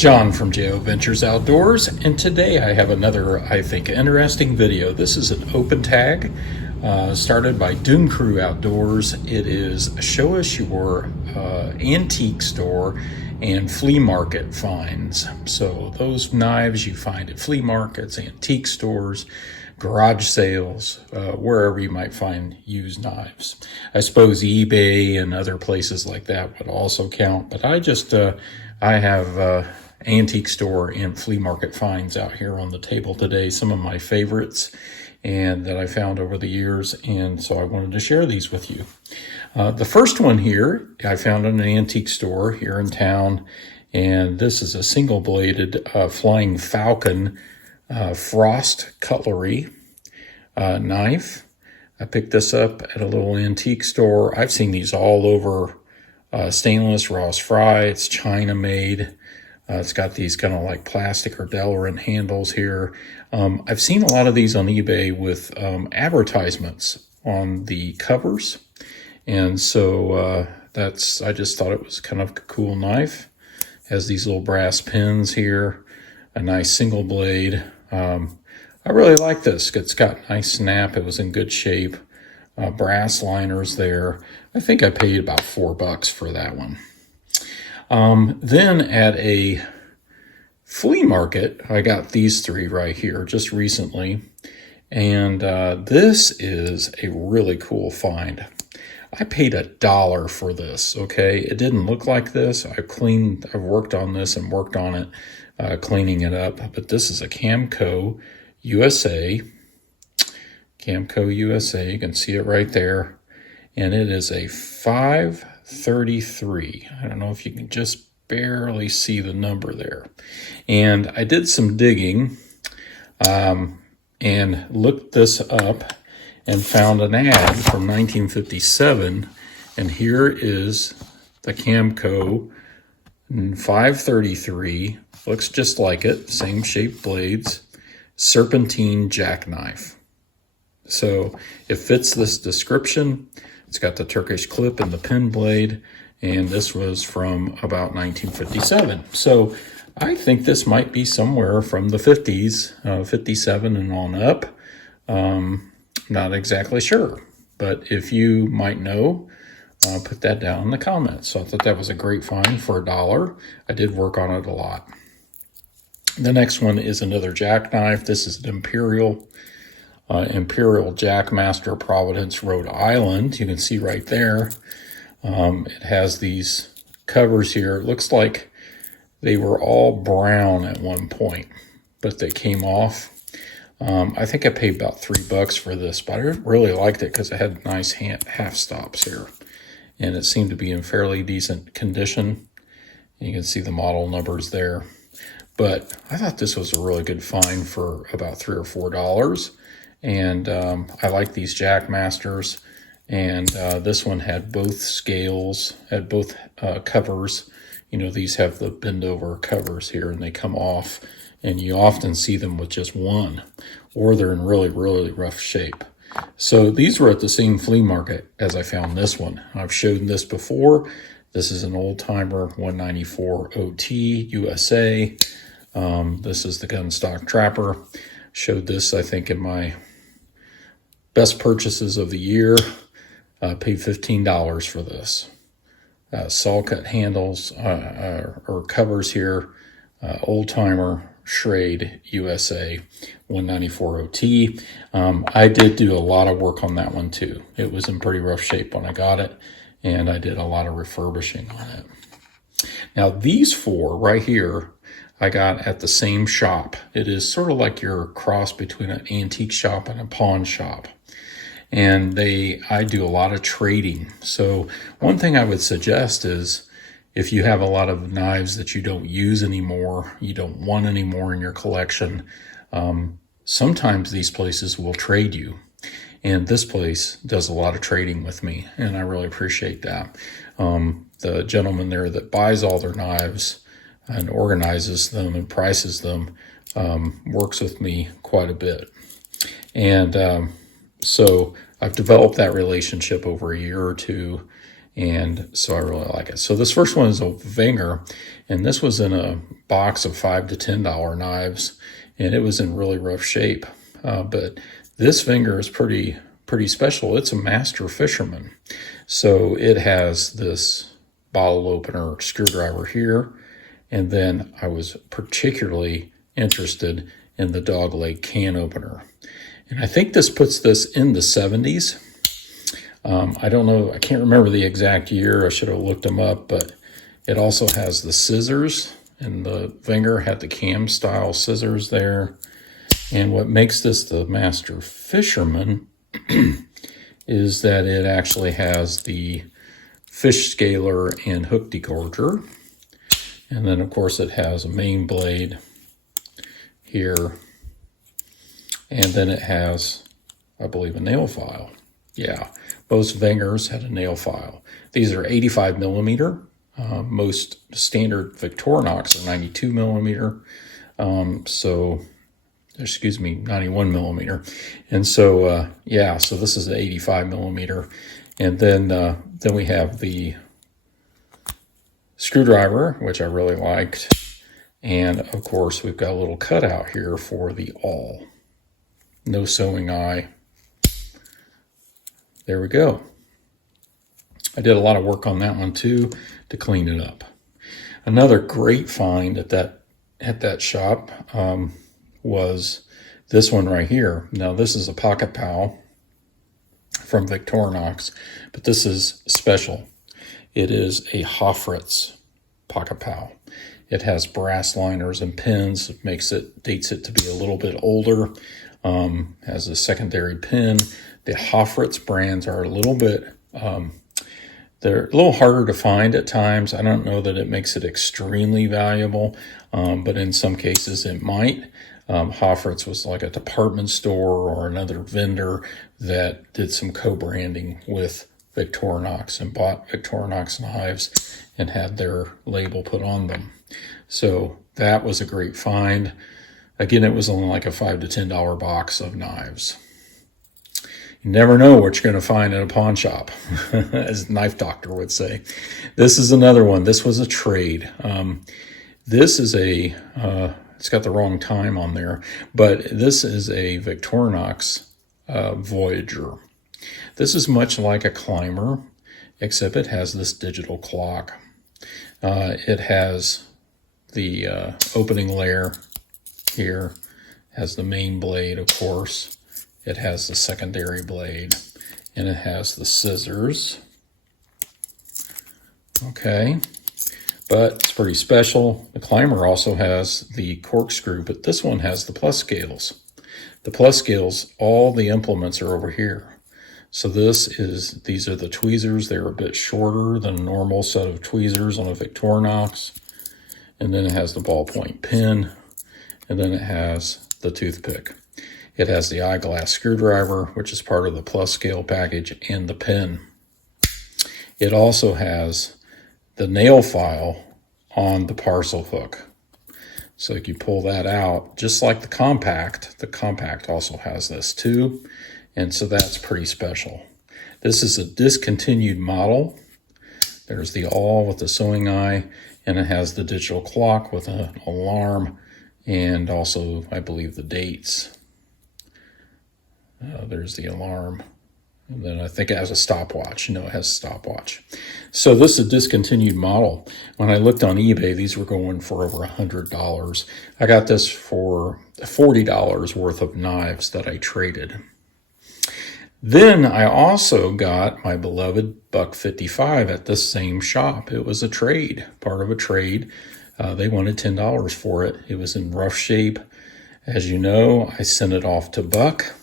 John from JO Ventures Outdoors, and today I have another, I think, interesting video. This is an open tag started by Doom Crew Outdoors. It is show us your antique store and flea market finds. So those knives you find at flea markets, antique stores, garage sales, wherever you might find used knives. I suppose eBay and other places like that would also count, but I have antique store and flea market finds out here on the table today. Some of my favorites and that I found over the years, and so I wanted to share these with you. The first one here I found in an antique store here in town, and this is a single-bladed flying Falcon frost cutlery knife. I picked this up at a little antique store. I've seen these all over. Stainless Ross Fry. It's China made. It's got these kind of like plastic or Delrin handles here. I've seen a lot of these on eBay with advertisements on the covers. And so I just thought it was kind of a cool knife. Has these little brass pins here, a nice single blade. I really like this. It's got nice snap. It was in good shape. Brass liners there. I think I paid about $4 for that one. Then at a flea market, I got these three right here just recently. And this is a really cool find. I paid $1 for this, okay? It didn't look like this. I've worked on this and worked on it, cleaning it up. But this is a Camco USA. Camco USA, you can see it right there. And it is a 533. I don't know if you can just barely see the number there. And I did some digging and looked this up and found an ad from 1957. And here is the Camco 533. Looks just like it, same shaped blades, serpentine jackknife. So it fits this description. It's got the Turkish clip and the pin blade, and this was from about 1957. So I think this might be somewhere from the 50s, 57 and on up. Not exactly sure, but if you might know, put that down in the comments. So I thought that was a great find for $1. I did work on it a lot. The next one is another jackknife. This is an Imperial Jackmaster, Providence, Rhode Island. You can see right there. It has these covers here. It looks like they were all brown at one point, but they came off. I think I paid about $3 for this, but I really liked it because it had nice half stops here. And it seemed to be in fairly decent condition. You can see the model numbers there. But I thought this was a really good find for about $3 or $4. And I like these Jackmasters, and this one had both scales, had both covers. You know, these have the bend over covers here, and they come off, and you often see them with just one, or they're in really, really rough shape. So these were at the same flea market as I found this one. I've shown this before. This is an old timer 194 OT USA. This is the gun stock trapper. Showed this, I think, in my best purchases of the year. Paid $15 for this. Saw cut handles or covers here. Old timer Schrade USA 194 OT. I did do a lot of work on that one too. It was in pretty rough shape when I got it, and I did a lot of refurbishing on it. Now these four right here I got at the same shop. It is sort of like your cross between an antique shop and a pawn shop. And I do a lot of trading. So one thing I would suggest is if you have a lot of knives that you don't use anymore, you don't want anymore in your collection, sometimes these places will trade you. And this place does a lot of trading with me, and I really appreciate that. The gentleman there that buys all their knives and organizes them and prices them, works with me quite a bit. And so I've developed that relationship over a year or two, And so I really like it. So this first one is a Vanger, and this was in a box of $5 to $10 knives, and it was in really rough shape. But this Vanger is pretty special. It's a master fisherman. So it has this bottle opener screwdriver here, and then I was particularly interested in the dog leg can opener. And I think this puts this in the 70s. I don't know, I can't remember the exact year. I should have looked them up, but it also has the scissors, and the Vanger had the cam style scissors there. And what makes this the master fisherman is that it actually has the fish scaler and hook degorger. And then of course it has a main blade here. And then it has, I believe, a nail file. Yeah, most Vangers had a nail file. These are 85 millimeter. Most standard Victorinox are 92 millimeter. 91 millimeter. And so, yeah, so this is an 85 millimeter. And then we have the screwdriver, which I really liked. And of course, we've got a little cutout here for the awl. No sewing eye. There we go. I did a lot of work on that one too to clean it up. Another great find at that shop was this one right here. Now this is a Pocket Pal from Victorinox, but this is special. It is a Hofritz Pocket Pal. It has brass liners and pins. It dates it to be a little bit older. Has a secondary pin. The Hofritz brands are a little bit, they're a little harder to find at times. I don't know that it makes it extremely valuable, but in some cases it might. Hofritz was like a department store or another vendor that did some co-branding with Victorinox and bought Victorinox knives and had their label put on them. So that was a great find. Again, it was only like a $5 to $10 box of knives. You never know what you're going to find in a pawn shop, as Knife Doctor would say. This is another one. This was a trade. This is it's got the wrong time on there, but this is a Victorinox Voyager. This is much like a climber, except it has this digital clock. It has the opening layer here, has the main blade, of course. It has the secondary blade, and it has the scissors. Okay, but it's pretty special. The climber also has the corkscrew, but this one has the plus scales. The plus scales, all the implements are over here. So these are the tweezers. They're a bit shorter than a normal set of tweezers on a Victorinox. And then it has the ballpoint pen, and then it has the toothpick. It has the eyeglass screwdriver, which is part of the plus scale package, and the pen. It also has the nail file on the parcel hook. So you pull that out, just like the compact also has this too. And so that's pretty special. This is a discontinued model. There's the awl with the sewing eye, and it has the digital clock with an alarm, and also, I believe, the dates. There's the alarm. And then I think it has a stopwatch. No, it has a stopwatch. So this is a discontinued model. When I looked on eBay, these were going for over $100. I got this for $40 worth of knives that I traded. Then I also got my beloved Buck 55 at this same shop. It was a trade, part of a trade. They wanted $10 for it. It was in rough shape. As you know, I sent it off to Buck,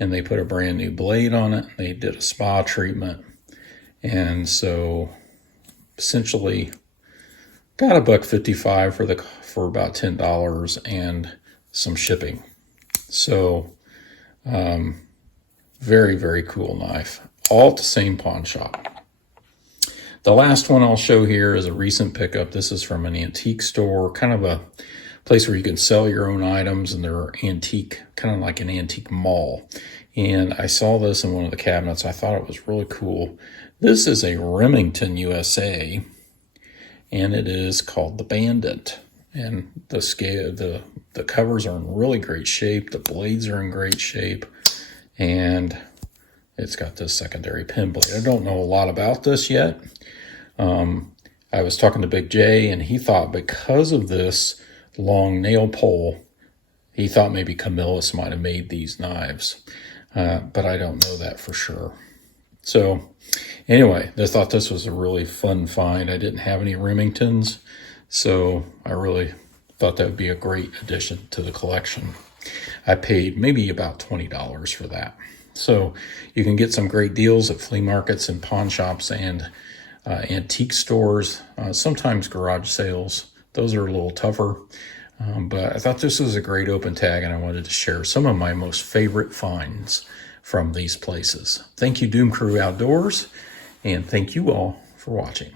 and they put a brand new blade on it. They did a spa treatment. And so essentially got a Buck 55 for about $10 and some shipping. So very, very cool knife. All at the same pawn shop. The last one I'll show here is a recent pickup. This is from an antique store, kind of a place where you can sell your own items, and they're antique, kind of like an antique mall. And I saw this in one of the cabinets. I thought it was really cool. This is a Remington USA, and it is called the Bandit. And the covers are in really great shape. The blades are in great shape, and it's got this secondary pin blade. I don't know a lot about this yet. I was talking to Big J, and he thought because of this long nail pole, he thought maybe Camillus might have made these knives, but I don't know that for sure. So anyway, I thought this was a really fun find. I didn't have any Remingtons, so I really thought that would be a great addition to the collection. I paid maybe about $20 for that. So you can get some great deals at flea markets and pawn shops and antique stores, sometimes garage sales. Those are a little tougher. But I thought this was a great open tag, and I wanted to share some of my most favorite finds from these places. Thank you, Doom Crew Outdoors, and thank you all for watching.